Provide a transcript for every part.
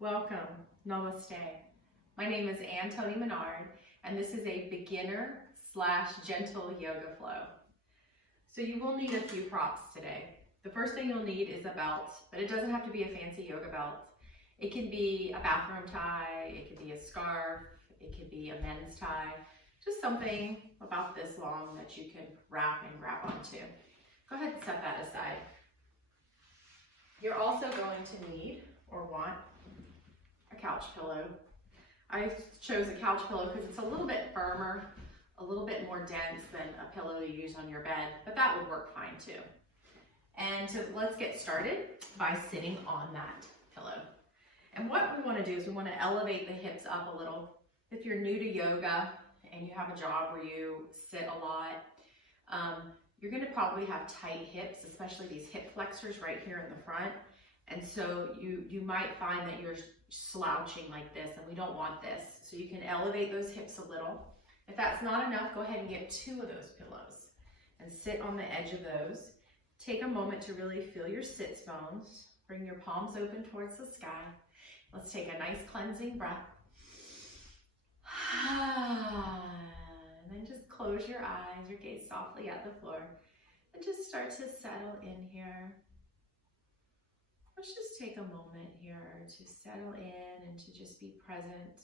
Welcome, namaste. My name is Toni Minard, and this is a beginner/gentle yoga flow. So you will need a few props today. The first thing you'll need is a belt, but it doesn't have to be a fancy yoga belt. It can be a bathroom tie, it could be a scarf, it could be a men's tie, just something about this long that you can wrap and grab onto. Go ahead and set that aside. You're also going to need or want a couch pillow. I chose a couch pillow because it's a little bit firmer, a little bit more dense than a pillow you use on your bed, but that would work fine too. And so let's get started by sitting on that pillow. And what we want to do is we want to elevate the hips up a little. If you're new to yoga and you have a job where you sit a lot, you're going to probably have tight hips, especially these hip flexors right here in the front. And so you might find that you're slouching like this, and we don't want this. So you can elevate those hips a little. If that's not enough, go ahead and get 2 of those pillows and sit on the edge of those. Take a moment to really feel your sits bones. Bring your palms open towards the sky. Let's take a nice cleansing breath. And then just close your eyes or gaze softly at the floor and just start to settle in here. Let's just take a moment here to settle in and to just be present.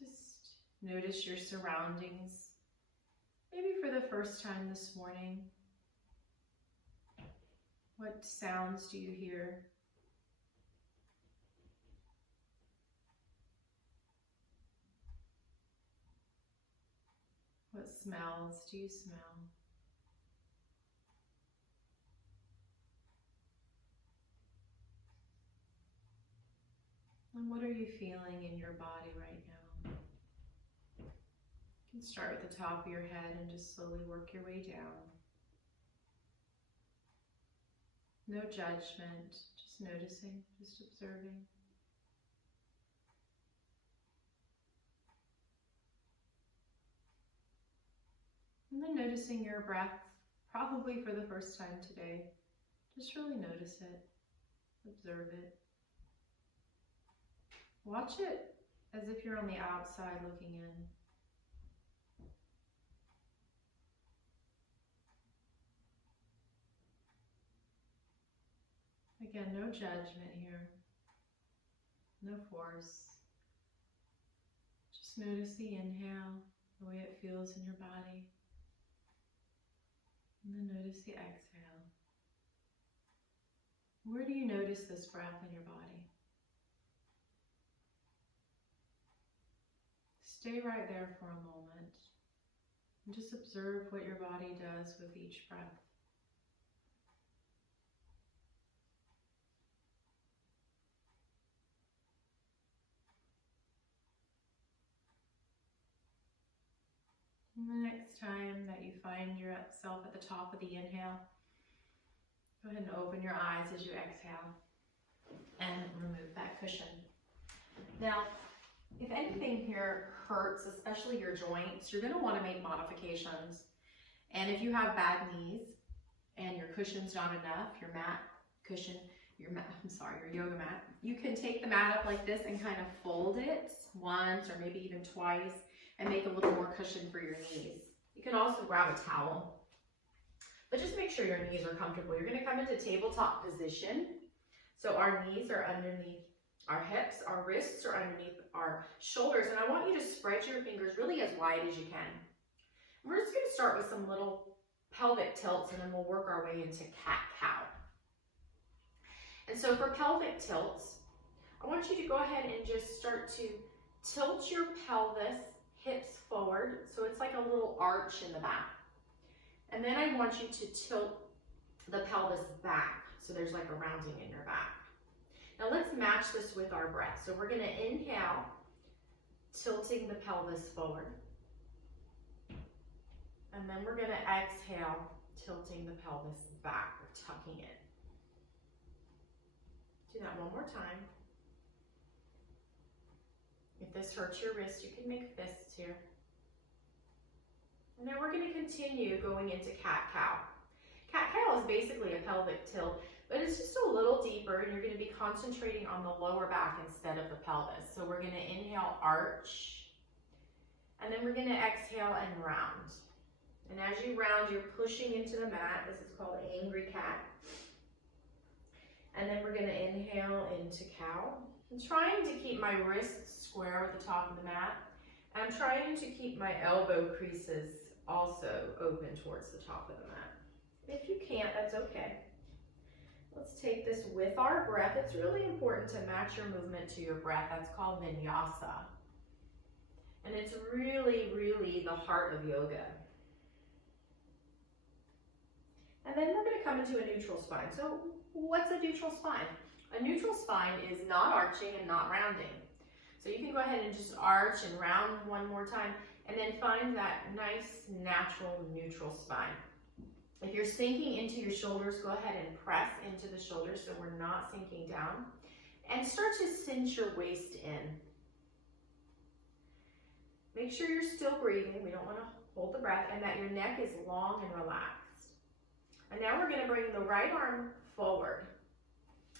Just notice your surroundings, maybe for the first time this morning. What sounds do you hear? What smells do you smell? And what are you feeling in your body right now? You can start with the top of your head and just slowly work your way down. No judgment, just noticing, just observing. And then noticing your breath, probably for the first time today. Just really notice it, observe it. Watch it as if you're on the outside looking in. Again, no judgment here, no force. Just notice the inhale, the way it feels in your body. And then notice the exhale. Where do you notice this breath in your body? Stay right there for a moment and just observe what your body does with each breath. And the next time that you find yourself at the top of the inhale, go ahead and open your eyes as you exhale and remove that cushion. Now, if anything here hurts, especially your joints, you're going to want to make modifications. And if you have bad knees and your cushion's not enough, your yoga mat, you can take the mat up like this and kind of fold it once or maybe even twice and make a little more cushion for your knees. You can also grab a towel, but just make sure your knees are comfortable. You're going to come into tabletop position. So our knees are underneath our hips, our wrists are underneath our shoulders, and I want you to spread your fingers really as wide as you can. We're just going to start with some little pelvic tilts, and then we'll work our way into cat-cow. And so for pelvic tilts, I want you to go ahead and just start to tilt your pelvis, hips forward, so it's like a little arch in the back. And then I want you to tilt the pelvis back, so there's like a rounding in your back. Now let's match this with our breath. So we're going to inhale, tilting the pelvis forward. And then we're going to exhale, tilting the pelvis back or tucking it. Do that one more time. If this hurts your wrist, you can make fists here. And then we're going to continue going into cat-cow. Cat-cow is basically a pelvic tilt, but it's just a little deeper, and you're going to be concentrating on the lower back instead of the pelvis. So we're going to inhale, arch, and then we're going to exhale and round. And as you round, you're pushing into the mat. This is called angry cat. And then we're going to inhale into cow. I'm trying to keep my wrists square at the top of the mat. And I'm trying to keep my elbow creases also open towards the top of the mat. If you can't, that's okay. Let's take this with our breath. It's really important to match your movement to your breath. That's called vinyasa. And it's really, really the heart of yoga. And then we're going to come into a neutral spine. So what's a neutral spine? A neutral spine is not arching and not rounding. So you can go ahead and just arch and round one more time, and then find that nice, natural, neutral spine. If you're sinking into your shoulders, go ahead and press into the shoulders so we're not sinking down. And start to cinch your waist in. Make sure you're still breathing. We don't want to hold the breath, and that your neck is long and relaxed. And now we're going to bring the right arm forward,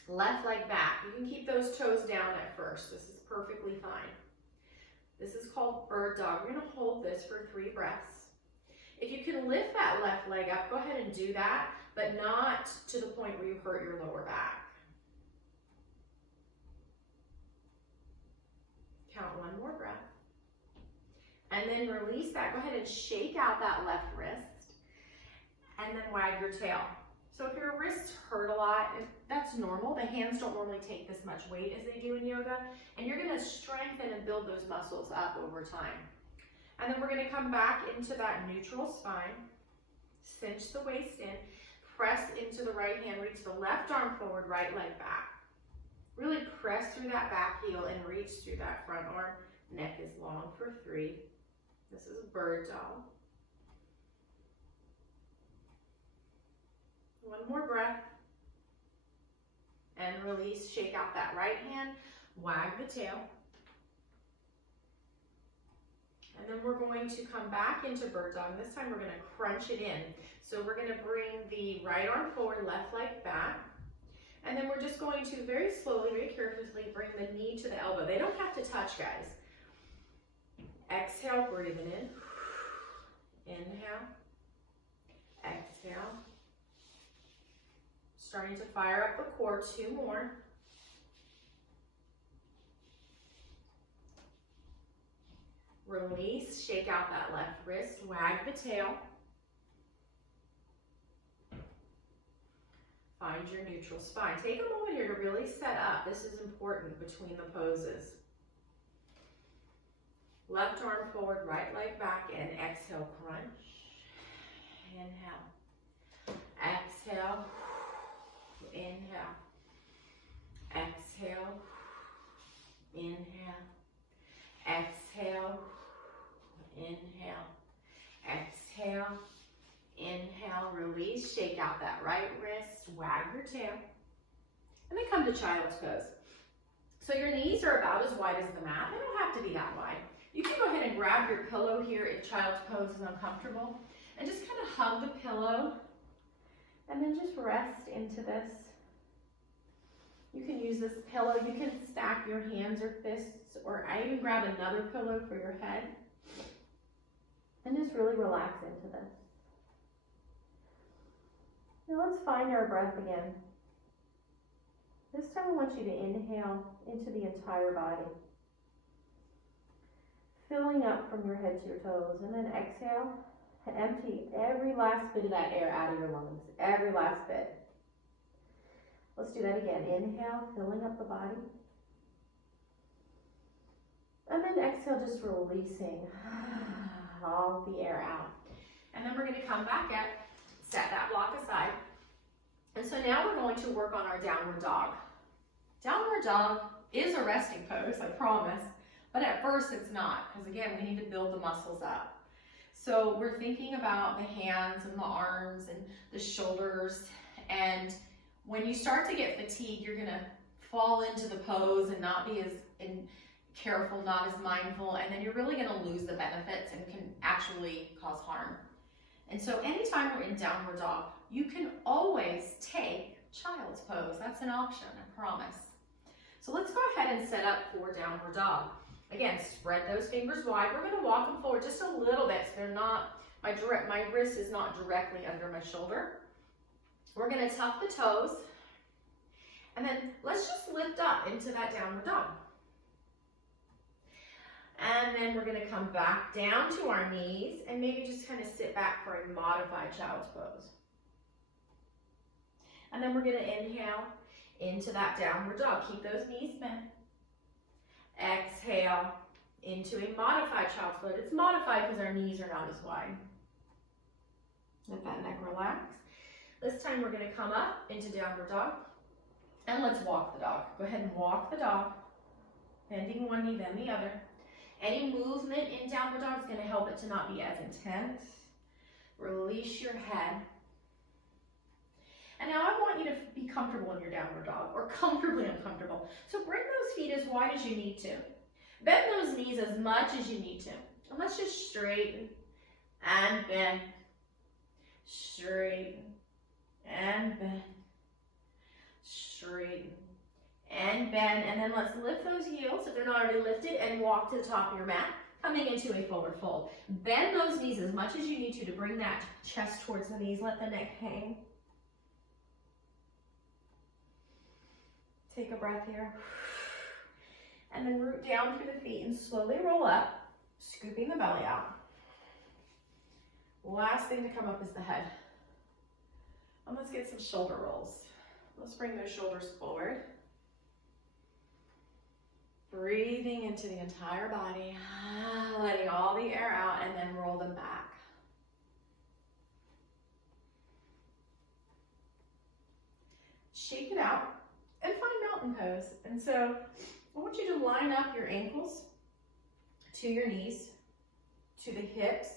left leg back. You can keep those toes down at first. This is perfectly fine. This is called bird dog. We're going to hold this for 3 breaths. If you can lift that left leg up, go ahead and do that, but not to the point where you hurt your lower back. Count 1 more breath. And then release that. Go ahead and shake out that left wrist. And then wag your tail. So if your wrists hurt a lot, that's normal. The hands don't normally take this much weight as they do in yoga. And you're going to strengthen and build those muscles up over time. And then we're going to come back into that neutral spine. Cinch the waist in. Press into the right hand. Reach the left arm forward, right leg back. Really press through that back heel and reach through that front arm. Neck is long for 3. This is bird dog. 1 more breath. And release, shake out that right hand, wag the tail. And then we're going to come back into bird dog. This time we're going to crunch it in. So we're going to bring the right arm forward, left leg back. And then we're just going to very slowly, very carefully bring the knee to the elbow. They don't have to touch, guys. Exhale, breathing in. Inhale. Exhale. Starting to fire up the core. 2 more. Release, shake out that left wrist, wag the tail. Find your neutral spine. Take a moment here to really set up. This is important between the poses. Left arm forward, right leg back, and exhale, crunch. Inhale. Exhale. Inhale. Exhale. Inhale. Exhale. Inhale. Exhale. Inhale. Release. Shake out that right wrist. Wag your tail. And then come to child's pose. So your knees are about as wide as the mat. They don't have to be that wide. You can go ahead and grab your pillow here if child's pose is uncomfortable. And just kind of hug the pillow. And then just rest into this. You can use this pillow. You can stack your hands or fists, or I even grab another pillow for your head. And just really relax into this. Now let's find our breath again. This time I want you to inhale into the entire body. Filling up from your head to your toes. And then exhale and empty every last bit of that air out of your lungs. Every last bit. Let's do that again. Inhale, filling up the body. And then exhale, just releasing all the air out. And then we're going to come back up, set that block aside. And so now we're going to work on our downward dog. Downward dog is a resting pose, I promise. But at first it's not, because again, we need to build the muscles up. So we're thinking about the hands and the arms and the shoulders. And when you start to get fatigued, you're going to fall into the pose and not be as careful, not as mindful, and then you're really going to lose the benefits and can actually cause harm. And so anytime we're in downward dog, you can always take child's child's pose. That's an option, I promise. So let's go ahead and set up for downward dog. Again, spread those fingers wide. We're going to walk them forward just a little bit so they're not, my wrist is not directly under my shoulder. We're going to tuck the toes, and then let's just lift up into that downward dog. And then we're going to come back down to our knees and maybe just kind of sit back for a modified child's pose. And then we're going to inhale into that downward dog. Keep those knees bent. Exhale into a modified child's pose. It's modified because our knees are not as wide. Let that neck relax. This time we're going to come up into downward dog. And let's walk the dog. Go ahead and walk the dog. Bending one knee, then the other. Any movement in downward dog is going to help it to not be as intense. Release your head. And now I want you to be comfortable in your downward dog, or comfortably uncomfortable. So bring those feet as wide as you need to. Bend those knees as much as you need to. And let's just straighten and bend. Straighten and bend. Straighten and bend, and then let's lift those heels if they're not already lifted and walk to the top of your mat, coming into a forward fold. Bend those knees as much as you need to bring that chest towards the knees. Let the neck hang. Take a breath here. And then root down through the feet and slowly roll up, scooping the belly out. Last thing to come up is the head. And let's get some shoulder rolls. Let's bring those shoulders forward. Breathing into the entire body, letting all the air out, and then roll them back. Shake it out and find mountain pose. And so I want you to line up your ankles to your knees, to the hips.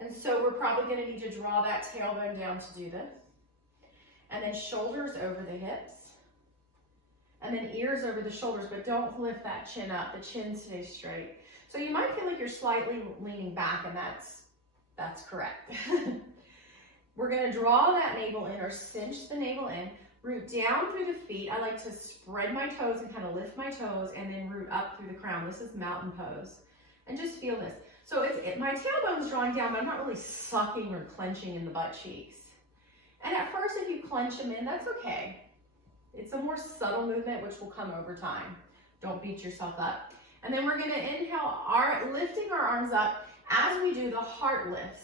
And so we're probably going to need to draw that tailbone down to do this. And then shoulders over the hips. And then ears over the shoulders, but don't lift that chin up. The chin stays straight. So you might feel like you're slightly leaning back, and that's correct. We're going to draw that navel in, or cinch the navel in. Root down through the feet. I like to spread my toes and kind of lift my toes, and then root up through the crown. This is mountain pose. And just feel this. So if my tailbone's drawing down, but I'm not really sucking or clenching in the butt cheeks. And at first, if you clench them in, that's okay. It's a more subtle movement, which will come over time. Don't beat yourself up. And then we're going to inhale, lifting our arms up as we do the heart lifts.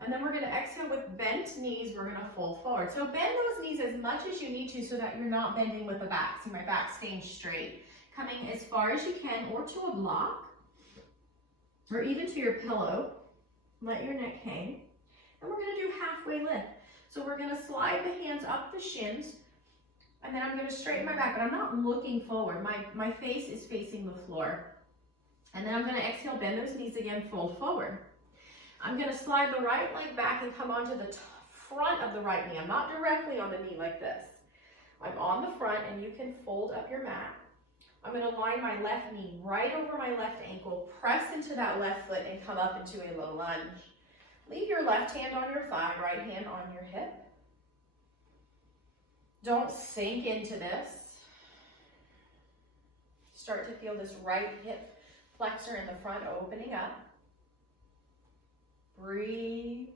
And then we're going to exhale with bent knees. We're going to fold forward. So bend those knees as much as you need to so that you're not bending with the back. See my back staying straight. Coming as far as you can, or to a block, or even to your pillow. Let your neck hang. And we're going to do halfway lift. So we're going to slide the hands up the shins. And then I'm going to straighten my back, but I'm not looking forward. My face is facing the floor. And then I'm going to exhale, bend those knees again, fold forward. I'm going to slide the right leg back and come onto the front of the right knee. I'm not directly on the knee like this. I'm on the front, and you can fold up your mat. I'm going to line my left knee right over my left ankle, press into that left foot, and come up into a low lunge. Leave your left hand on your thigh, right hand on your hip. Don't sink into this. Start to feel this right hip flexor in the front opening up. Breathe.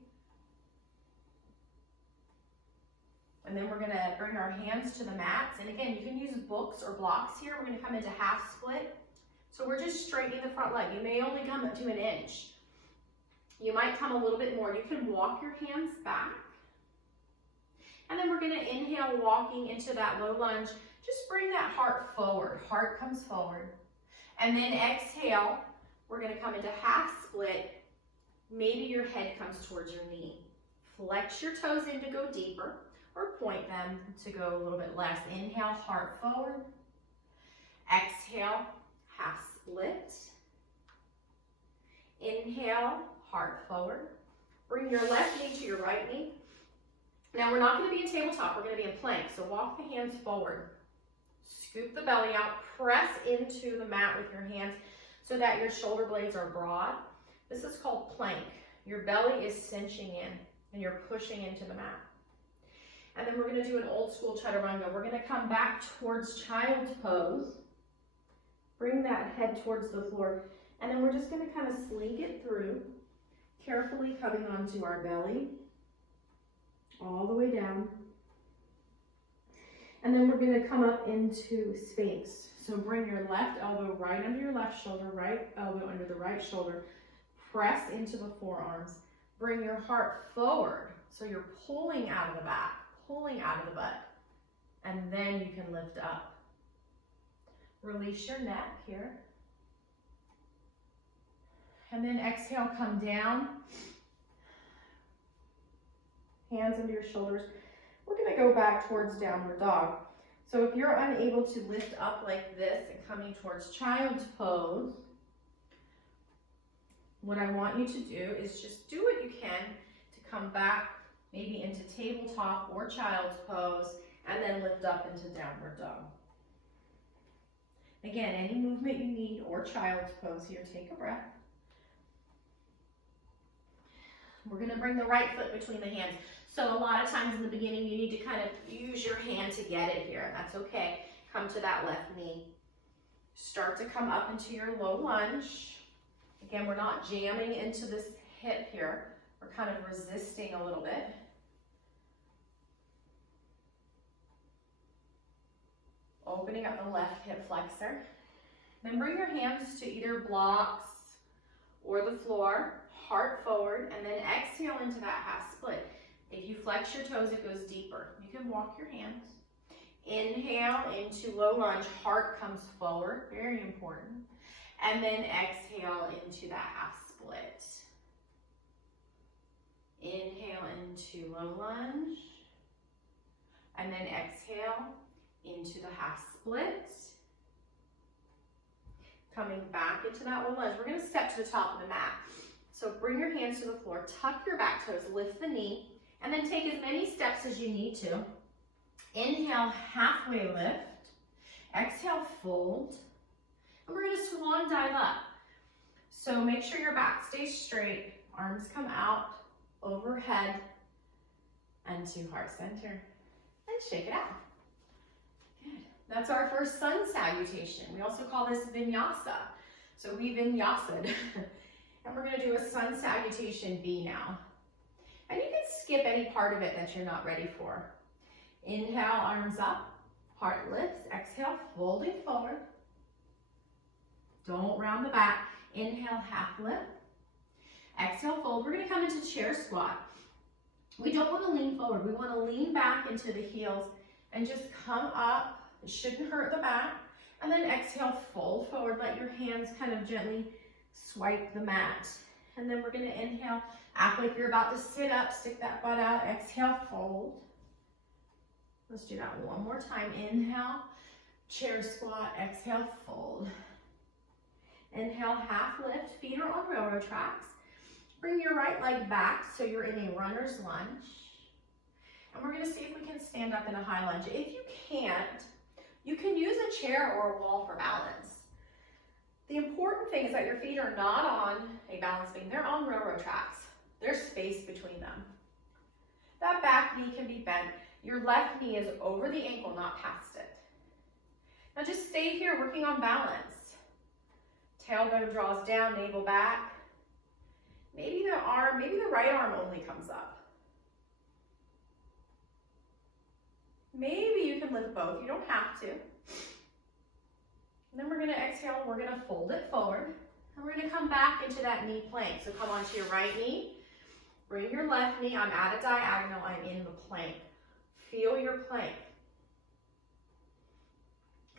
And then we're going to bring our hands to the mats. And again, you can use books or blocks here. We're going to come into half split. So we're just straightening the front leg. You may only come up to an inch. You might come a little bit more. You can walk your hands back. And then we're going to inhale, walking into that low lunge. Just bring that heart forward. Heart comes forward. And then exhale. We're going to come into half split. Maybe your head comes towards your knee. Flex your toes in to go deeper, or point them to go a little bit less. Inhale, heart forward. Exhale, half split. Inhale, heart forward. Bring your left knee to your right knee. Now we're not going to be in tabletop, we're going to be in plank. So walk the hands forward. Scoop the belly out, press into the mat with your hands so that your shoulder blades are broad. This is called plank. Your belly is cinching in and you're pushing into the mat. And then we're gonna do an old school chaturanga. We're gonna come back towards child's pose. Bring that head towards the floor. And then we're just gonna kind of slink it through, carefully coming onto our belly, all the way down. And then we're gonna come up into Sphinx. So bring your left elbow right under your left shoulder, right elbow under the right shoulder. Press into the forearms. Bring your heart forward. So you're pulling out of the back, pulling out of the butt. And then you can lift up. Release your neck here. And then exhale, come down. Hands under your shoulders. We're gonna go back towards downward dog. So if you're unable to lift up like this and coming towards child's pose, what I want you to do is just do what you can to come back maybe into tabletop or child's pose and then lift up into downward dog. Again, any movement you need or child's pose here, take a breath. We're gonna bring the right foot between the hands. So a lot of times in the beginning, you need to kind of use your hand to get it here, and that's okay. Come to that left knee. Start to come up into your low lunge. Again, we're not jamming into this hip here. We're kind of resisting a little bit. Opening up the left hip flexor. Then bring your hands to either blocks or the floor, heart forward, and then exhale into that half split. If you flex your toes, it goes deeper. You can walk your hands. Inhale into low lunge, heart comes forward, very important. And then exhale into that half split. Inhale into low lunge. And then exhale into the half split. Coming back into that low lunge. We're gonna step to the top of the mat. So bring your hands to the floor, tuck your back toes, lift the knee, and then take as many steps as you need to. Inhale, halfway lift. Exhale, fold. And we're gonna swan dive up. So make sure your back stays straight, arms come out, overhead, and to heart center. And shake it out. Good. That's our first sun salutation. We also call this vinyasa. So we vinyasa'd. And we're gonna do a sun salutation B now. And you can skip any part of it that you're not ready for. Inhale, arms up, heart lifts. Exhale, folding forward. Don't round the back. Inhale, half lift. Exhale, fold. We're gonna come into chair squat. We don't wanna lean forward. We wanna lean back into the heels and just come up. It shouldn't hurt the back. And then exhale, fold forward. Let your hands kind of gently swipe the mat. And then we're gonna inhale, act like you're about to sit up, stick that butt out, exhale, fold. Let's do that one more time. Inhale, chair squat, exhale, fold. Inhale, half lift, feet are on railroad tracks. Bring your right leg back so you're in a runner's lunge. And we're gonna see if we can stand up in a high lunge. If you can't, you can use a chair or a wall for balance. The important thing is that your feet are not on a balance beam, they're on railroad tracks. There's space between them. That back knee can be bent. Your left knee is over the ankle, not past it. Now just stay here working on balance. Tailbone draws down, navel back. Maybe the right arm only comes up. Maybe you can lift both, you don't have to. And then we're gonna exhale, we're gonna fold it forward, and we're gonna come back into that knee plank. So come onto your right knee, bring your left knee, I'm at a diagonal, I'm in the plank. Feel your plank.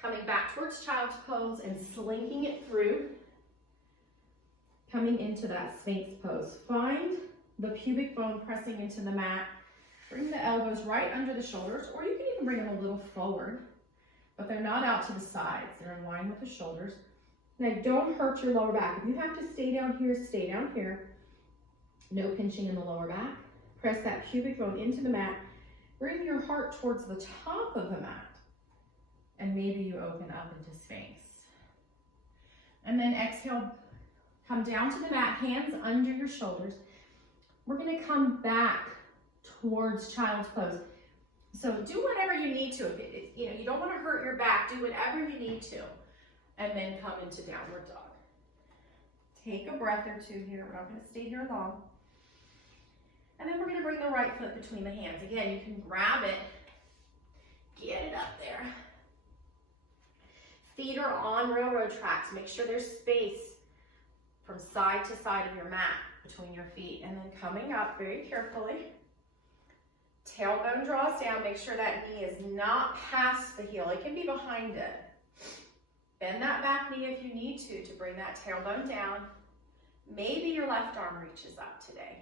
Coming back towards child's pose and slinking it through. Coming into that Sphinx pose. Find the pubic bone pressing into the mat. Bring the elbows right under the shoulders, or you can even bring them a little forward, but they're not out to the sides. They're in line with the shoulders. Now don't hurt your lower back. If you have to stay down here, stay down here. No pinching in the lower back. Press that pubic bone into the mat. Bring your heart towards the top of the mat. And maybe you open up into Sphinx. And then exhale, come down to the mat, hands under your shoulders. We're gonna come back towards child's pose. So do whatever you need to. If you don't want to hurt your back, do whatever you need to. And then come into downward dog. Take a breath or two here. We're not going to stay here long. And then we're going to bring the right foot between the hands. Again, you can grab it, get it up there. Feet are on railroad tracks. Make sure there's space from side to side of your mat between your feet. And then coming up very carefully. Tailbone draws down. Make sure that knee is not past the heel. It can be behind it. Bend that back knee if you need to bring that tailbone down. Maybe your left arm reaches up today.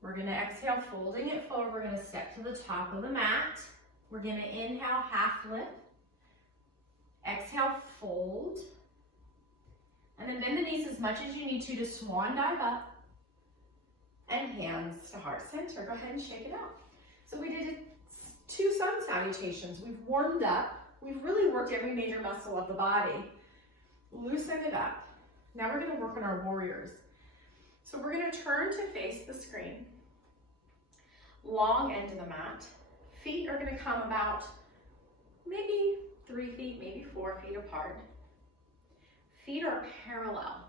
We're going to exhale, folding it forward. We're going to step to the top of the mat. We're going to inhale, half lift. Exhale, fold. And then bend the knees as much as you need to swan dive up. And hands to heart center. Go ahead and shake it out. So we did 2 sun salutations. We've warmed up. We've really worked every major muscle of the body. Loosen it up. Now we're going to work on our warriors. So we're going to turn to face the screen. Long end of the mat. Feet are going to come about maybe 3 feet, maybe 4 feet apart. Feet are parallel.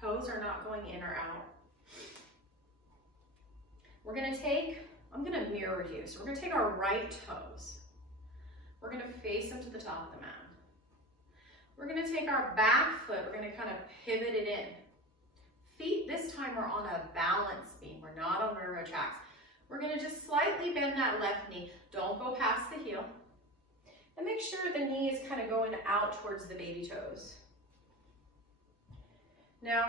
Toes are not going in or out. We're going to I'm going to mirror you. So we're going to take our right toes. We're going to face them to the top of the mat. We're going to take our back foot. We're going to kind of pivot it in. Feet this time are on a balance beam. We're not on railroad tracks. We're going to just slightly bend that left knee. Don't go past the heel. And make sure the knee is kind of going out towards the baby toes. Now,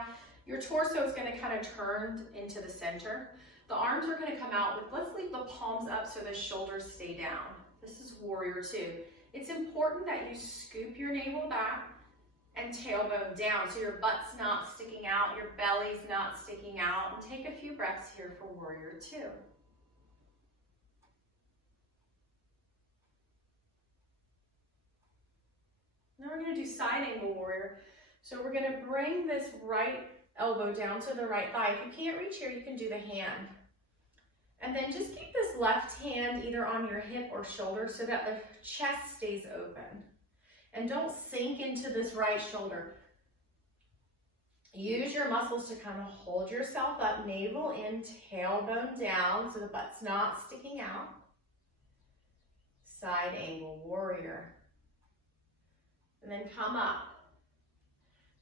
your torso is going to kind of turn into the center. The arms are going to come out with, let's leave the palms up so the shoulders stay down. This is warrior 2. It's important that you scoop your navel back and tailbone down so your butt's not sticking out, your belly's not sticking out. And take a few breaths here for warrior 2. Now we're going to do side angle warrior. So we're going to bring this right elbow down to the right thigh. If you can't reach here, you can do the hand. And then just keep this left hand either on your hip or shoulder so that the chest stays open. And don't sink into this right shoulder. Use your muscles to kind of hold yourself up, navel in, tailbone down so the butt's not sticking out. Side angle warrior. And then come up.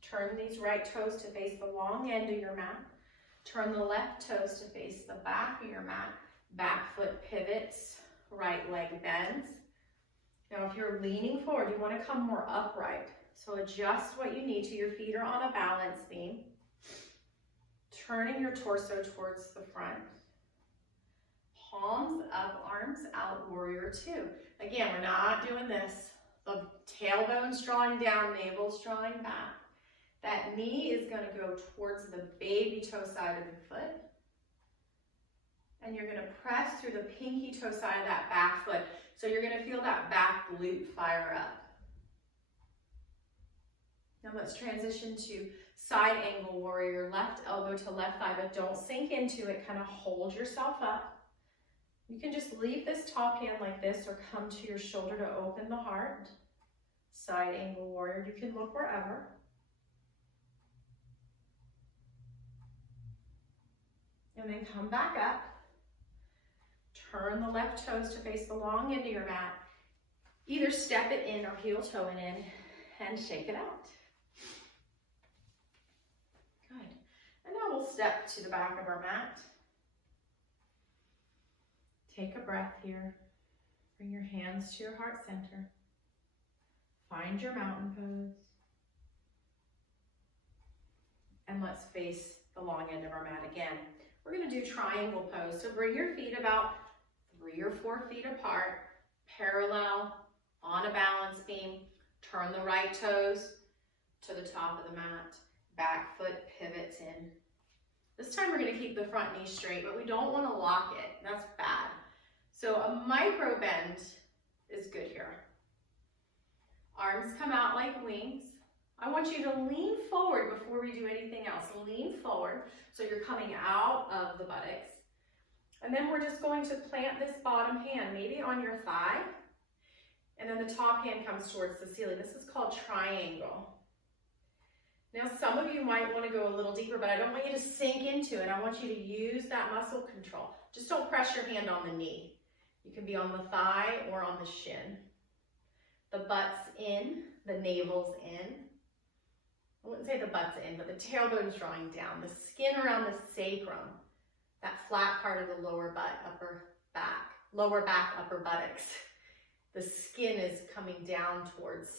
Turn these right toes to face the long end of your mat. Turn the left toes to face the back of your mat. Back foot pivots, right leg bends. Now if you're leaning forward, you want to come more upright. So adjust what you need to. Your feet are on a balance beam. Turning your torso towards the front. Palms up, arms out, warrior 2. Again, we're not doing this. The tailbone's drawing down, navel's drawing back. That knee is going to go towards the baby toe side of the foot. And you're going to press through the pinky toe side of that back foot. So you're going to feel that back glute fire up. Now let's transition to side angle warrior, left elbow to left thigh, but don't sink into it. Kind of hold yourself up. You can just leave this top hand like this or come to your shoulder to open the heart. Side angle warrior, you can look wherever. And then come back up. Turn the left toes to face the long end of your mat. Either step it in or heel toe it in and shake it out. Good. And now we'll step to the back of our mat. Take a breath here. Bring your hands to your heart center. Find your mountain pose. And let's face the long end of our mat again. We're going to do triangle pose. So bring your feet about 3 or 4 feet apart, parallel, on a balance beam. Turn the right toes to the top of the mat. Back foot pivots in. This time we're going to keep the front knee straight, but we don't want to lock it. That's bad. So a micro bend is good here. Arms come out like wings. I want you to lean forward before we do anything else. Lean forward so you're coming out of the buttocks. And then we're just going to plant this bottom hand, maybe on your thigh, and then the top hand comes towards the ceiling. This is called triangle. Now, some of you might want to go a little deeper, but I don't want you to sink into it. I want you to use that muscle control. Just don't press your hand on the knee. You can be on the thigh or on the shin. The butt's in, the navel's in. I wouldn't say the butt's in, but the tailbone's drawing down. The skin around the sacrum, that flat part of the lower back, upper buttocks. The skin is coming down towards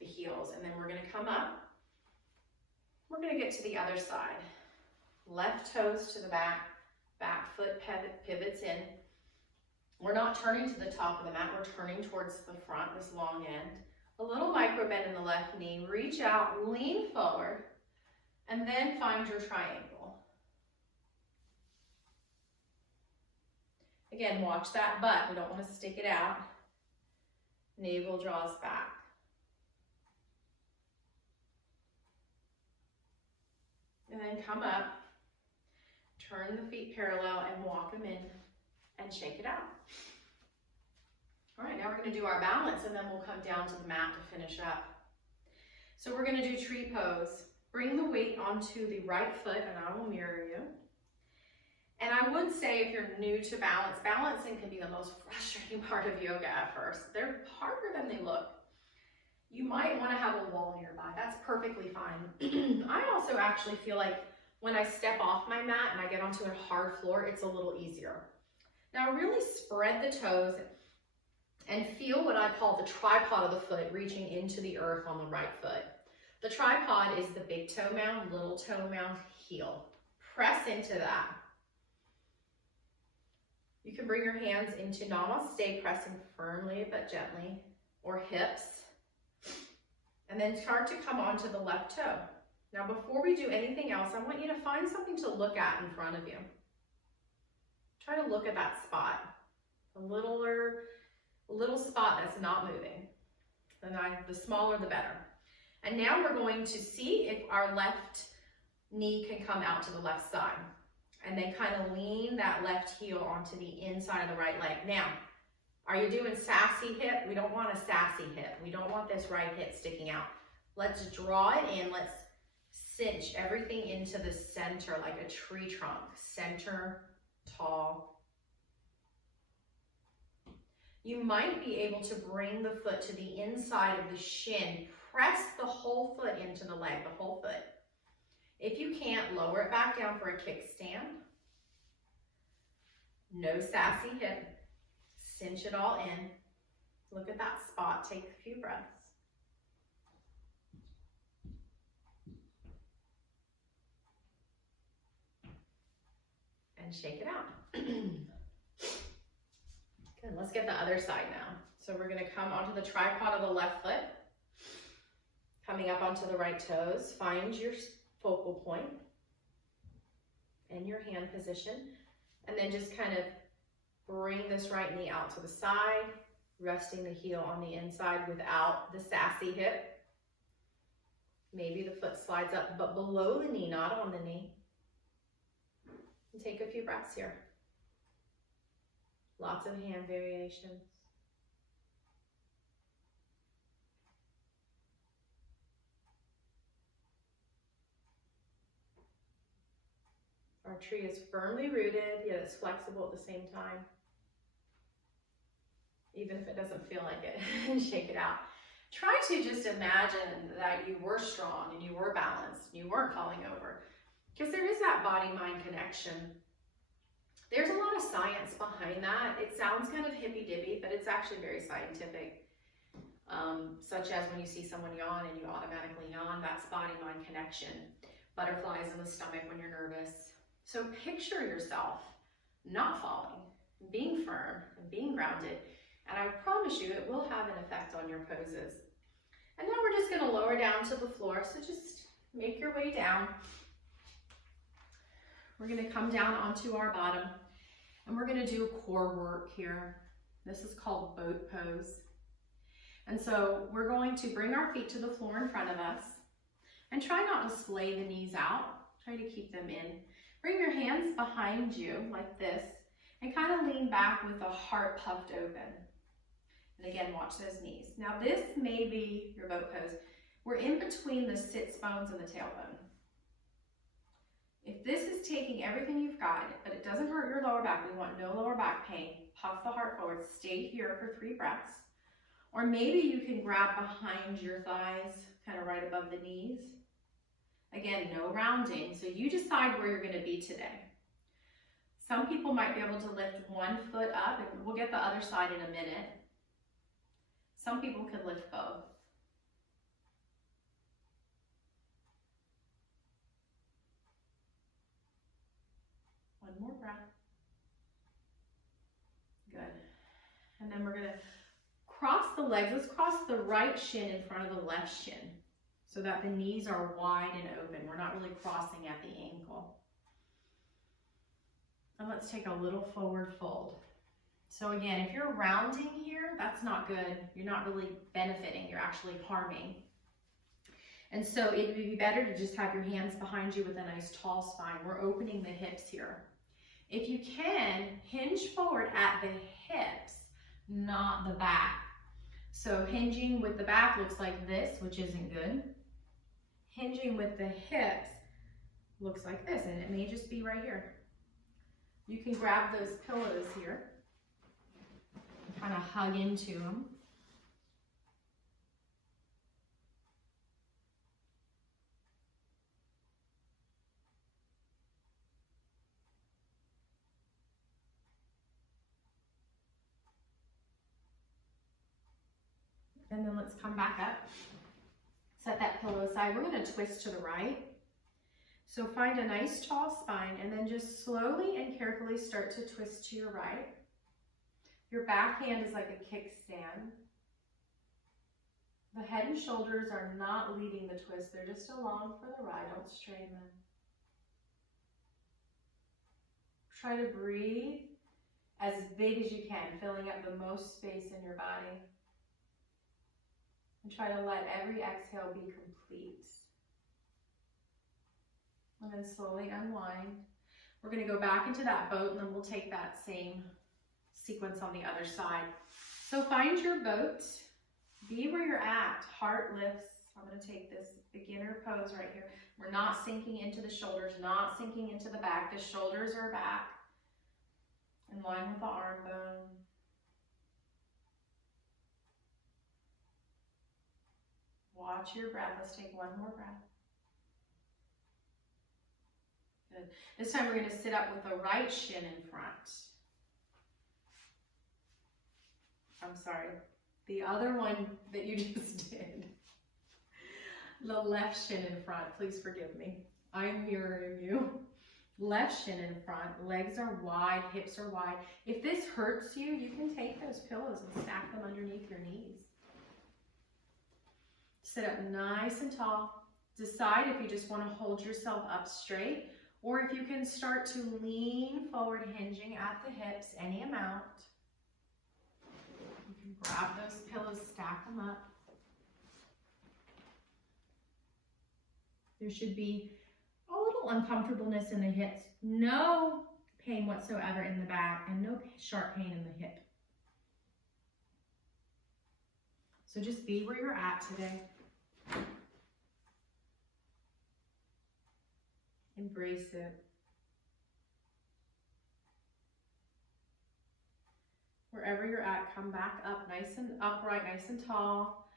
the heels, and then we're going to come up. We're going to get to the other side. Left toes to the back, back foot pivots in. We're not turning to the top of the mat, we're turning towards the front, this long end. A little micro bend in the left knee, reach out, lean forward, and then find your triangle. Again, watch that butt, we don't want to stick it out. Navel draws back. And then come up, turn the feet parallel and walk them in and shake it out. All right, now we're going to do our balance and then we'll come down to the mat to finish up. So we're going to do tree pose. Bring the weight onto the right foot and I will mirror you. And I would say if you're new to balance, balancing can be the most frustrating part of yoga at first. They're harder than they look. You might want to have a wall nearby. That's perfectly fine. I also actually feel like when I step off my mat and I get onto a hard floor, it's a little easier. Now really spread the toes and feel what I call the tripod of the foot reaching into the earth on the right foot. The tripod is the big toe mound, little toe mound, heel. Press into that. You can bring your hands into namaste, pressing firmly but gently, or hips. And then start to come onto the left toe. Now before we do anything else, I want you to find something to look at in front of you. Try to look at that spot. A little spot that's not moving. The smaller the better. And now we're going to see if our left knee can come out to the left side. And then kind of lean that left heel onto the inside of the right leg. Now, are you doing sassy hip? We don't want a sassy hip. We don't want this right hip sticking out. Let's draw it in. Let's cinch everything into the center like a tree trunk. Center, tall. You might be able to bring the foot to the inside of the shin. Press the whole foot into the leg, the whole foot. If you can't, lower it back down for a kickstand. No sassy hip. Cinch it all in. Look at that spot. Take a few breaths. And shake it out. Good. Let's get the other side now. So we're going to come onto the tripod of the left foot. Coming up onto the right toes. Find your focal point and your hand position. And then just kind of bring this right knee out to the side, resting the heel on the inside without the sassy hip. Maybe the foot slides up, but below the knee, not on the knee. And take a few breaths here. Lots of hand variations. Our tree is firmly rooted, yet it's flexible at the same time. Even if it doesn't feel like it, and shake it out. Try to just imagine that you were strong and you were balanced and you weren't falling over. Because there is that body-mind connection. There's a lot of science behind that. It sounds kind of hippy-dippy, but it's actually very scientific. Such as when you see someone yawn and you automatically yawn, that's body-mind connection. Butterflies in the stomach when you're nervous. So picture yourself not falling, being firm, and being grounded. And I promise you, it will have an effect on your poses. And now we're just gonna lower down to the floor. So just make your way down. We're gonna come down onto our bottom and we're gonna do core work here. This is called boat pose. And so we're going to bring our feet to the floor in front of us and try not to splay the knees out. Try to keep them in. Bring your hands behind you like this and kind of lean back with the heart puffed open. And again, watch those knees. Now this may be your boat pose. We're in between the sits bones and the tailbone. If this is taking everything you've got, but it doesn't hurt your lower back, we want no lower back pain, puff the heart forward, stay here for 3 breaths. Or maybe you can grab behind your thighs, kind of right above the knees. Again, no rounding, so you decide where you're gonna be today. Some people might be able to lift one foot up, and we'll get the other side in a minute. Some people can lift both. One more breath. Good. And then we're gonna cross the legs. Let's cross the right shin in front of the left shin so that the knees are wide and open. We're not really crossing at the ankle. And let's take a little forward fold. So again, if you're rounding here, that's not good. You're not really benefiting, you're actually harming. And so it would be better to just have your hands behind you with a nice tall spine. We're opening the hips here. If you can, hinge forward at the hips, not the back. So hinging with the back looks like this, which isn't good. Hinging with the hips looks like this, and it may just be right here. You can grab those pillows here, kind of hug into them. And then let's come back up. Set that pillow aside. We're going to twist to the right. So find a nice tall spine and then just slowly and carefully start to twist to your right. Your back hand is like a kickstand. The head and shoulders are not leading the twist. They're just along for the ride. Don't strain them. Try to breathe as big as you can, filling up the most space in your body. And try to let every exhale be complete. And then slowly unwind. We're going to go back into that boat, and then we'll take that same sequence on the other side. So find your boat. Be where you're at. Heart lifts. I'm going to take this beginner pose right here. We're not sinking into the shoulders, not sinking into the back. The shoulders are back, in line with the arm bone. Watch your breath. Let's take one more breath. Good. This time we're going to sit up with the right shin in front. I'm sorry. The other one that you just did. The left shin in front. Please forgive me. I'm mirroring you. Left shin in front. Legs are wide. Hips are wide. If this hurts you, you can take those pillows and stack them underneath your knees. Sit up nice and tall. Decide if you just want to hold yourself up straight, or if you can start to lean forward, hinging at the hips, any amount. You can grab those pillows, stack them up. There should be a little uncomfortableness in the hips. No pain whatsoever in the back, and no sharp pain in the hip. So just be where you're at today. Embrace it. Wherever you're at, come back up nice and upright, nice and tall.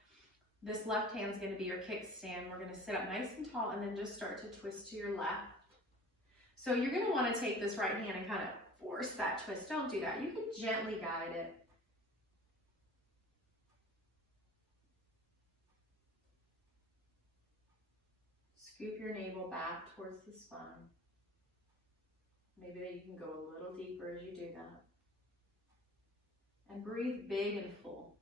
This left hand's going to be your kickstand. We're going to sit up nice and tall and then just start to twist to your left. So you're going to want to take this right hand and kind of force that twist. Don't do that. You can gently guide it. Scoop your navel back towards the spine. Maybe that you can go a little deeper as you do that. And breathe big and full.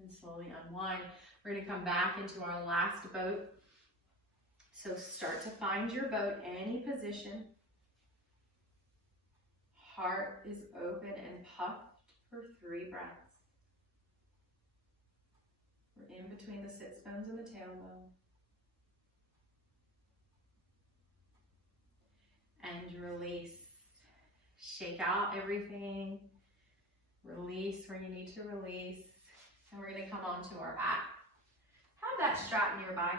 And slowly unwind. We're going to come back into our last boat. So start to find your boat, any position. Heart is open and puffed for 3 breaths. We're in between the sits bones and the tailbone. release. Shake out everything. Release where you need to release. And we're gonna come onto our back. Have that strap nearby.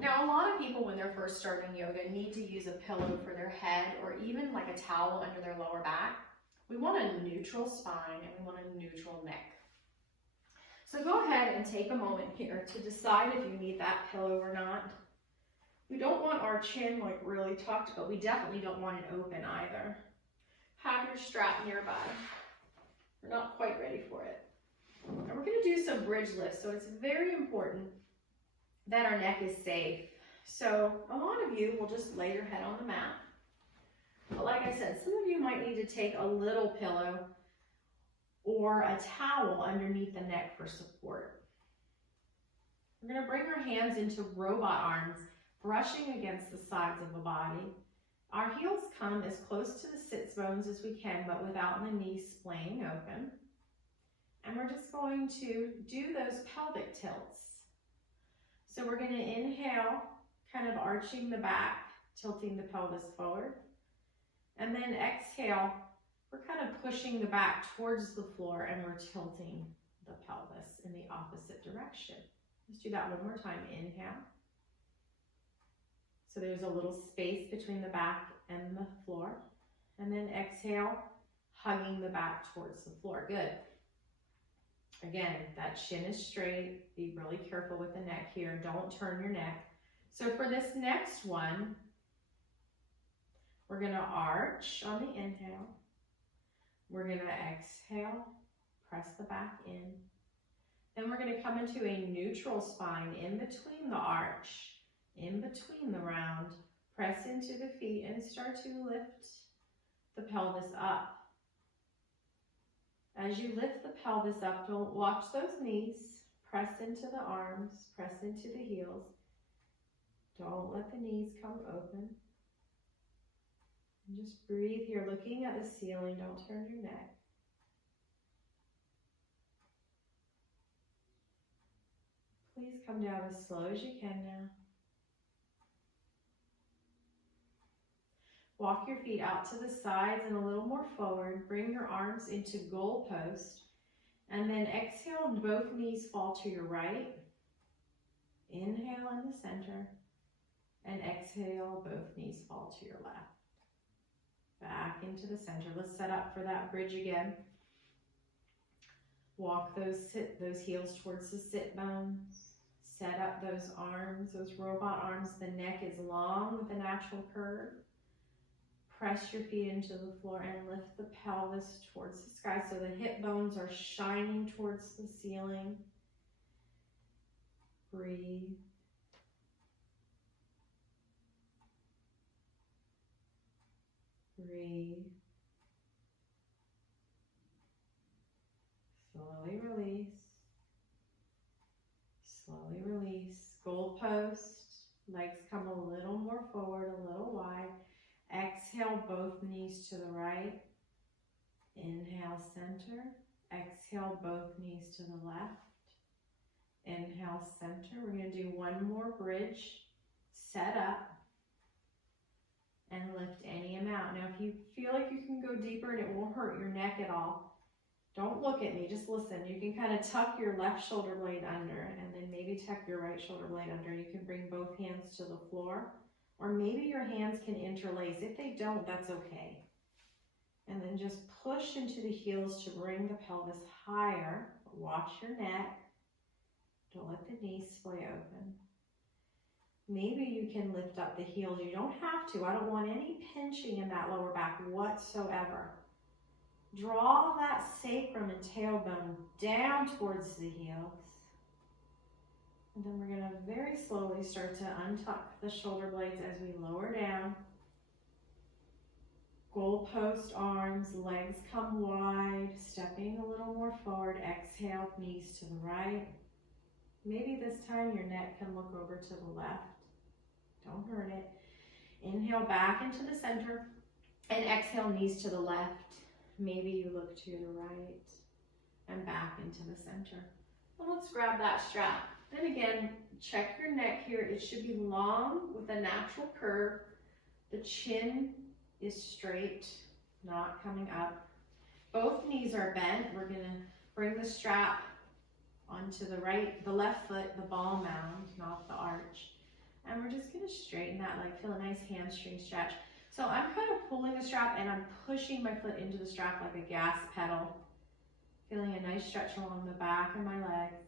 Now, a lot of people when they're first starting yoga need to use a pillow for their head or even like a towel under their lower back. We want a neutral spine and we want a neutral neck. So go ahead and take a moment here to decide if you need that pillow or not. We don't want our chin like really tucked, but we definitely don't want it open either. Have your strap nearby. We're not quite ready for it. And we're going to do some bridge lifts, so it's very important that our neck is safe. So a lot of you will just lay your head on the mat. But like I said, some of you might need to take a little pillow or a towel underneath the neck for support. We're going to bring our hands into robot arms, brushing against the sides of the body. Our heels come as close to the sits bones as we can, but without the knees splaying open. And we're just going to do those pelvic tilts. So we're going to inhale, kind of arching the back, tilting the pelvis forward. And then exhale, we're kind of pushing the back towards the floor and we're tilting the pelvis in the opposite direction. Let's do that one more time. Inhale. So there's a little space between the back and the floor. And then exhale, hugging the back towards the floor. Good. Again, that chin is straight. Be really careful with the neck here. Don't turn your neck. So for this next one, we're going to arch on the inhale. We're going to exhale, press the back in. Then we're going to come into a neutral spine in between the arch, in between the round. Press into the feet and start to lift the pelvis up. As you lift the pelvis up, don't watch those knees. Press into the arms, press into the heels. Don't let the knees come open. And just breathe here, looking at the ceiling. Don't turn your neck. Please come down as slow as you can now. Walk your feet out to the sides and a little more forward. Bring your arms into goal post. And then exhale and both knees fall to your right. Inhale in the center. And exhale, both knees fall to your left. Back into the center. Let's set up for that bridge again. Walk those heels towards the sit bones. Set up those arms, those robot arms. The neck is long with a natural curve. Press your feet into the floor and lift the pelvis towards the sky so the hip bones are shining towards the ceiling. Breathe. Breathe. Slowly release. Slowly release. Goal post. Legs come a little more forward, a little wide. Exhale, both knees to the right. Inhale, center. Exhale, both knees to the left. Inhale, center. We're going to do one more bridge. Set up. And lift any amount. Now, if you feel like you can go deeper and it won't hurt your neck at all, don't look at me, just listen. You can kind of tuck your left shoulder blade under and then maybe tuck your right shoulder blade under. You can bring both hands to the floor. Or maybe your hands can interlace. If they don't, that's okay. And then just push into the heels to bring the pelvis higher. Watch your neck. Don't let the knees splay open. Maybe you can lift up the heels. You don't have to. I don't want any pinching in that lower back whatsoever. Draw that sacrum and tailbone down towards the heels. And then we're going to very slowly start to untuck the shoulder blades as we lower down. Goal post arms, legs come wide, stepping a little more forward. Exhale, knees to the right. Maybe this time your neck can look over to the left. Don't hurt it. Inhale back into the center and exhale, knees to the left. Maybe you look to the right and back into the center. Well, let's grab that strap. And again, check your neck here. It should be long with a natural curve. The chin is straight, not coming up. Both knees are bent. We're gonna bring the strap onto the left foot, the ball mound, not the arch. And we're just gonna straighten that leg, feel a nice hamstring stretch. So I'm kind of pulling the strap and I'm pushing my foot into the strap like a gas pedal. Feeling a nice stretch along the back of my legs.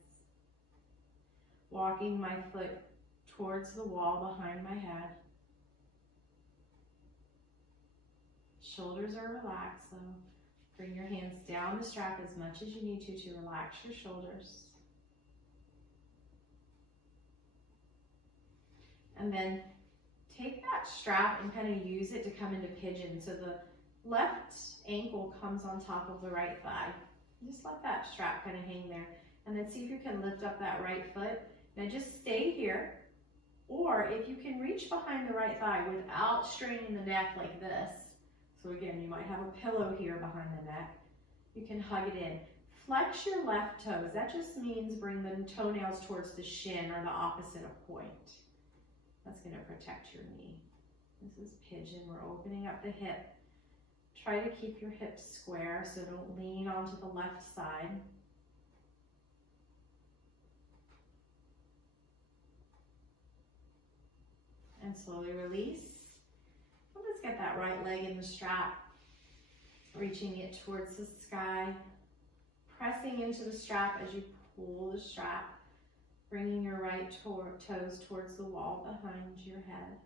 Walking my foot towards the wall behind my head. Shoulders are relaxed, so bring your hands down the strap as much as you need to relax your shoulders. And then take that strap and kind of use it to come into pigeon. So the left ankle comes on top of the right thigh. Just let that strap kind of hang there. And then see if you can lift up that right foot. Now just stay here. Or if you can reach behind the right thigh without straining the neck like this. So again, you might have a pillow here behind the neck. You can hug it in. Flex your left toes. That just means bring the toenails towards the shin or the opposite of point. That's going to protect your knee. This is pigeon. We're opening up the hip. Try to keep your hips square, so don't lean onto the left side. And slowly release. And let's get that right leg in the strap, reaching it towards the sky, pressing into the strap as you pull the strap, bringing your right toes towards the wall behind your head.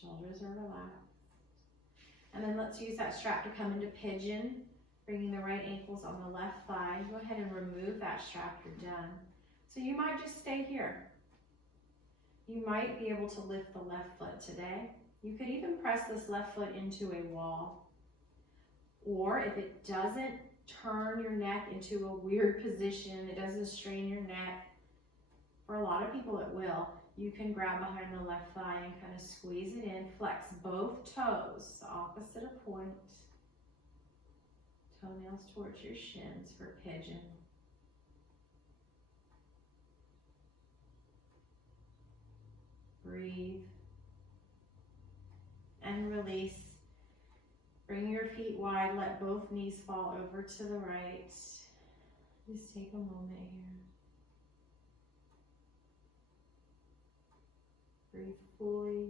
Shoulders are relaxed. And then let's use that strap to come into pigeon, bringing the right ankles on the left thigh. Go ahead and remove that strap, you're done. So you might just stay here. You might be able to lift the left foot today. You could even press this left foot into a wall. Or if it doesn't turn your neck into a weird position, it doesn't strain your neck, for a lot of people it will, you can grab behind the left thigh and kind of squeeze it in. Flex both toes, opposite of point. Toenails towards your shins for pigeon. Breathe. And release. Bring your feet wide, let both knees fall over to the right. Just take a moment here. Breathe fully.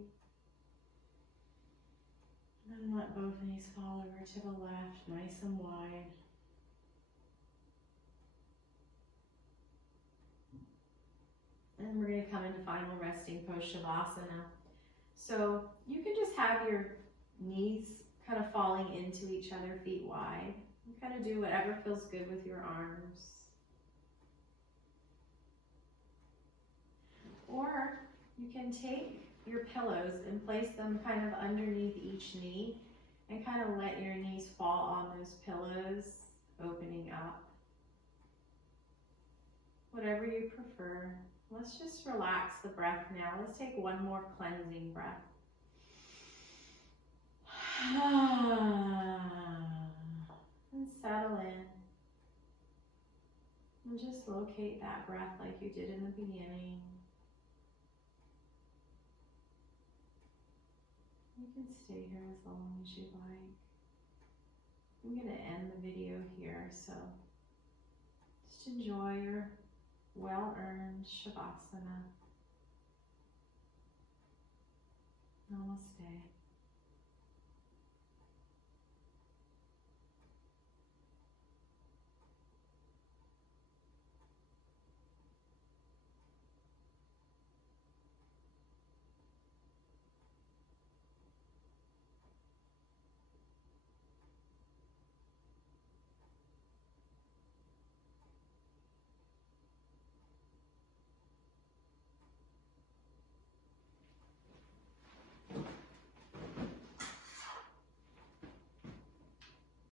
And let both knees fall over to the left, nice and wide. And we're going to come into final resting pose, Shavasana. So you can just have your knees kind of falling into each other, feet wide. You kind of do whatever feels good with your arms. Or you can take your pillows and place them kind of underneath each knee and kind of let your knees fall on those pillows, opening up. Whatever you prefer. Let's just relax the breath now. Let's take one more cleansing breath. And settle in. And just locate that breath like you did in the beginning. You can stay here as long as you like. I'm going to end the video here, so just enjoy your well-earned Shavasana. Namaste.